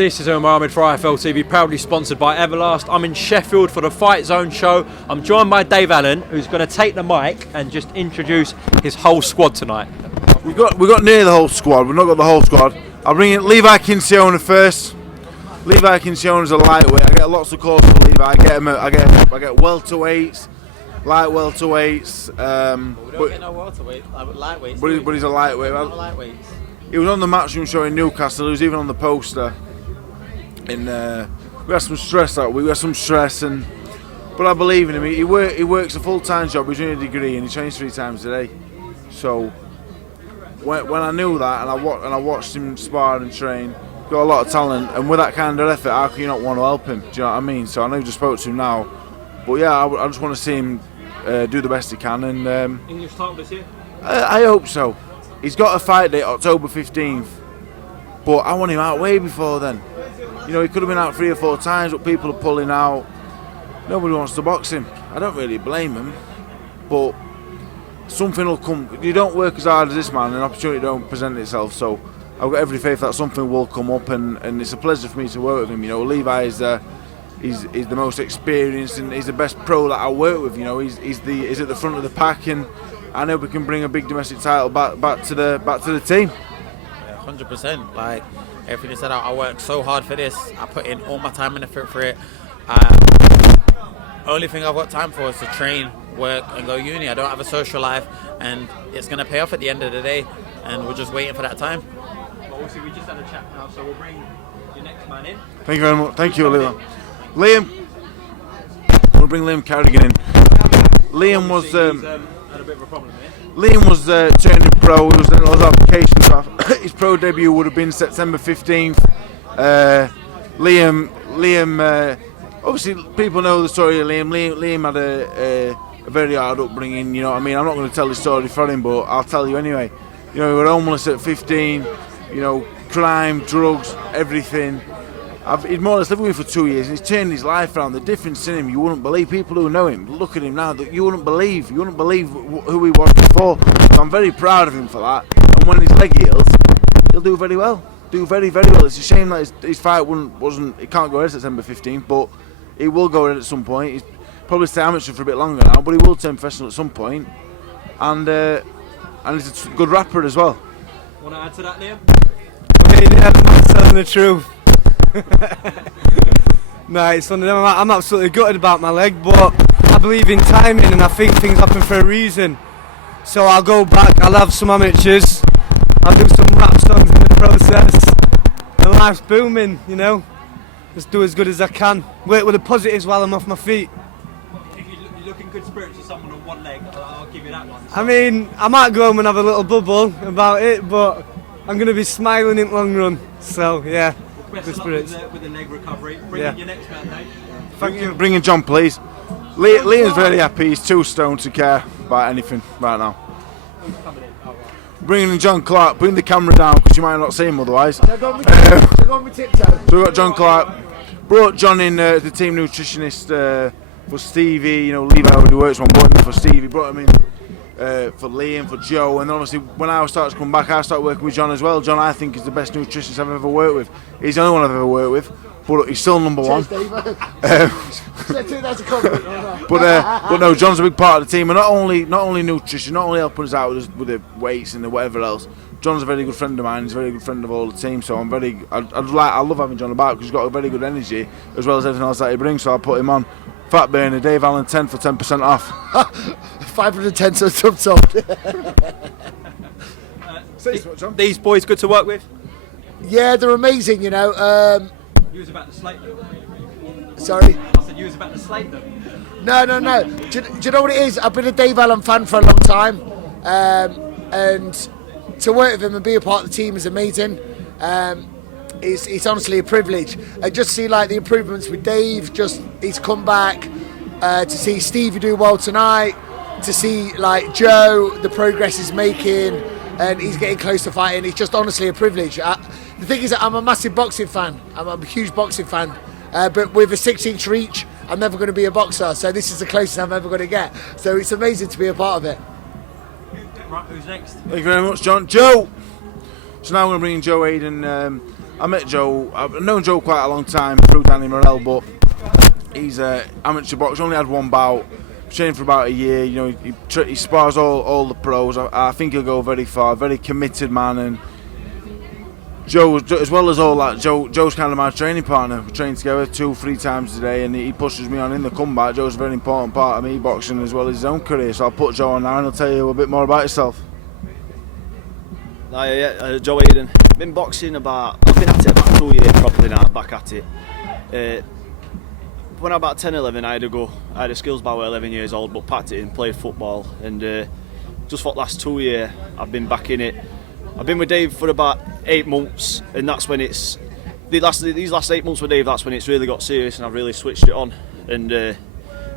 This is Omar Ahmed for IFL TV, proudly sponsored by Everlast. I'm in Sheffield for the Fight Zone show. I'm joined by Dave Allen, who's going to take the mic and just introduce his whole squad tonight. We got near the whole squad. We've not got the whole squad. I'll bring in Levi Kinciona first. Levi Kinciona's a lightweight. I get lots of calls for Levi. I get welterweights, light welterweights. We don't get no welterweight, lightweights. But he's a lightweight. Lightweights. He was on the matchroom show in Newcastle. He was even on the poster. We had some stress that week. But I believe in him. He works a full-time job. He's doing a degree and he trains 3 times a day. So when I knew that and I watched him spar and train, got a lot of talent, and with that kind of effort, how can you not want to help him? Do you know what I mean? So I know you just spoke to him now, but yeah, I just want to see him do the best he can. And English title this year? I hope so. He's got a fight date October 15th, but I want him out way before then. You know, he could have been out 3 or 4 times, but people are pulling out. Nobody wants to box him. I don't really blame him, but something will come. You don't work as hard as this man, an opportunity don't present itself. So I've got every faith that something will come up, and it's a pleasure for me to work with him. You know, Levi is he's the most experienced and he's the best pro that I work with. You know, he's at the front of the pack, and I know we can bring a big domestic title back to the team. Yeah, 100%. Like everything you said, I worked so hard for this. I put in all my time and effort for it. Only thing I've got time for is to train, work, and go uni. I don't have a social life, and it's going to pay off at the end of the day. And we're just waiting for that time. Well, obviously, we just had a chat now, so we'll bring your next man in. Thank you very much. Thank you, Liam. We'll bring Liam Carrigan in. Liam was had a bit of a problem here. Liam was turning pro. He was in those applications. His pro debut would have been September 15th. Liam. Obviously, people know the story of Liam. Liam had a very hard upbringing. You know what I mean? I'm not going to tell the story for him, but I'll tell you anyway. You know, he was homeless at 15. You know, crime, drugs, everything. He'd more or less lived with me for 2 years, and he's turned his life around. The difference in him, you wouldn't believe. People who know him, look at him now, that you wouldn't believe who he was before. So I'm very proud of him for that. And when his leg heals, he'll do very well. Do very, very well. It's a shame that his fight wasn't. It can't go ahead September 15th, but he will go ahead at some point. He's probably stay amateur for a bit longer now, but he will turn professional at some point. And he's a good rapper as well. Want to add to that, Liam? I mean, yeah, I'm not telling the truth. No, it's funny. I'm absolutely gutted about my leg, but I believe in timing, and I think things happen for a reason. So I'll go back. I'll have some amateurs. I'll do some rap songs in the process. And life's booming, you know. Just do as good as I can. Work with the positives while I'm off my feet. If you look in good spirits with someone on one leg, I'll give you that one. I mean, I might go home and have a little bubble about it, but I'm going to be smiling in the long run. So, yeah. Best of luck with the leg recovery. Bring in your next man, Dave. Thank you. Bring in John, please. Liam's very happy. He's too stoned to care about anything right now. Bringing in John Clark. Bring the camera down because you might not see him otherwise. So we've got John Clark. Brought John in, the team nutritionist for Stevie. You know, Levi already works one, brought him in for Stevie. Brought him in for Liam, for Joe, and obviously when I started to come back, I started working with John as well. John, I think, is the best nutritionist I've ever worked with. He's the only one I've ever worked with, but he's still number one. That's a compliment. But no, John's a big part of the team, and not only nutrition, not only helping us out with the weights and the whatever else. John's a very good friend of mine. He's a very good friend of all the team. So I love having John about because he's got a very good energy as well as everything else that he brings. So I put him on. Fat burner, Dave Allen 10 for 10% off. 510 so sold. These boys good to work with? Yeah, they're amazing, you know. You was about to slate them. Sorry? I said you was about to slate them. No. Do you know what it is? I've been a Dave Allen fan for a long time. And to work with him and be a part of the team is amazing. It's honestly a privilege. And just see like the improvements with Dave, just he's come back, to see Stevie do well tonight, to see like Joe, the progress he's making, and he's getting close to fighting. It's just honestly a privilege. The thing is that I'm a massive boxing fan. I'm a huge boxing fan. But with a 6-inch reach, I'm never going to be a boxer. So this is the closest I'm ever going to get. So it's amazing to be a part of it. Right, who's next? Thank you very much, John. Joe! So now I'm going to bring in Joe Hayden. I met Joe. I've known Joe quite a long time through Danny Morell, but he's amateur boxer. Only had one bout. Trained for about a year. You know, he spars all the pros. I think he'll go very far. Very committed man, and Joe, as well as all that, Joe's kind of my training partner. We train together 2-3 times a day, and he pushes me on in the comeback. Joe's a very important part of me boxing as well as his own career. So I'll put Joe on now, and he'll tell you a bit more about himself. Joe Hayden. I've been at it about 2 years properly now, back at it. When I was about 10, 11, I had a skills bar at 11 years old, but packed it in, played football, and just for the last 2 years, I've been back in it. I've been with Dave for about 8 months, and that's when these last 8 months with Dave, that's when it's really got serious, and I've really switched it on, and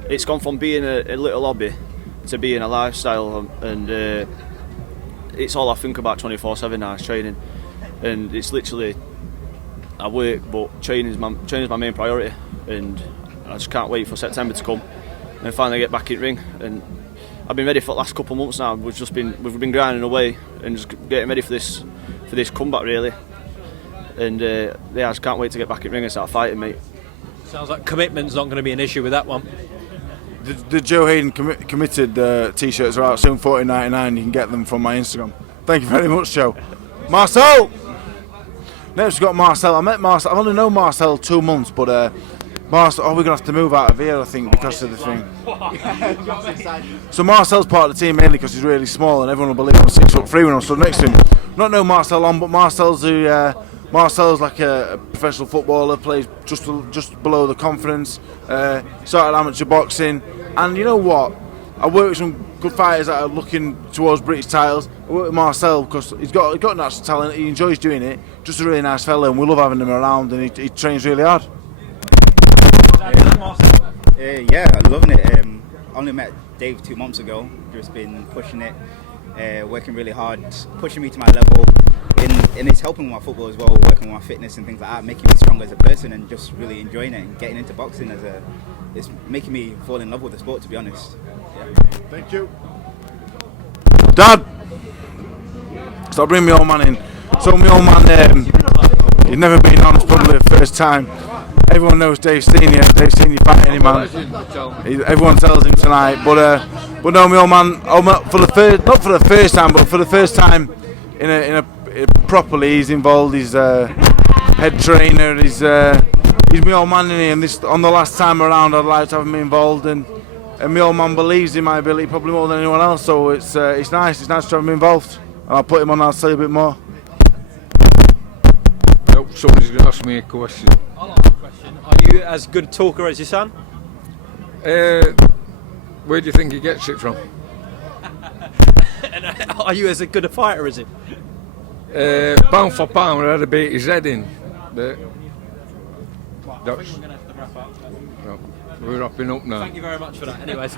it's gone from being a little hobby to being a lifestyle, and it's all I think about 24/7 now, is training, and it's literally, I work, but training's my main priority, and I just can't wait for September to come and finally get back in ring. And I've been ready for the last couple of months now. We've been grinding away and just getting ready for this comeback really. And I just can't wait to get back in ring and start fighting, mate. Sounds like commitment's not going to be an issue with that one. The Joe Hayden committed t-shirts are out soon, $14.99. You can get them from my Instagram. Thank you very much, Joe. Marcel! Next we've got Marcel. I met Marcel. I've only known Marcel 2 months, but Marcel, we're going to have to move out of here, I think, because of the thing. So Marcel's part of the team mainly because he's really small, and everyone will believe I'm 6'3" when I'm stood next to him. Not know Marcel long, but Marcel's like a professional footballer, plays just below the conference, started amateur boxing, and you know what? I work with some good fighters that are looking towards British titles. I work with Marcel because he's got natural talent, he enjoys doing it, just a really nice fella, and we love having him around, and he trains really hard. Yeah, I'm loving it. Only met Dave 2 months ago, just been pushing it, working really hard, pushing me to my level, and it's helping with my football as well, working with my fitness and things like that, making me stronger as a person, and just really enjoying it and getting into boxing it's making me fall in love with the sport, to be honest. Yeah. Thank you. Dad! So I'll bring my old man in. So my old man, he's never been on, it's probably the first time. Everyone knows Dave Senior fighting any man. Everyone tells him tonight, but no, my old man, not for the first time, but for the first time in a properly, he's involved. He's head trainer. He's my old man in here, and on the last time around, I'd like to have him involved, and my old man believes in my ability probably more than anyone else. So it's nice. It's nice to have him involved, and I'll put him on. I'll tell you a bit more. Somebody's going to ask me a question. I'll ask a question. Are you as good a talker as your son? Where do you think he gets it from? And are you as good a fighter as him? Pound for pound, I'd have beat his head in. But I think we're going to have to wrap up. no, we're wrapping up now. Thank you very much for that. Anyways.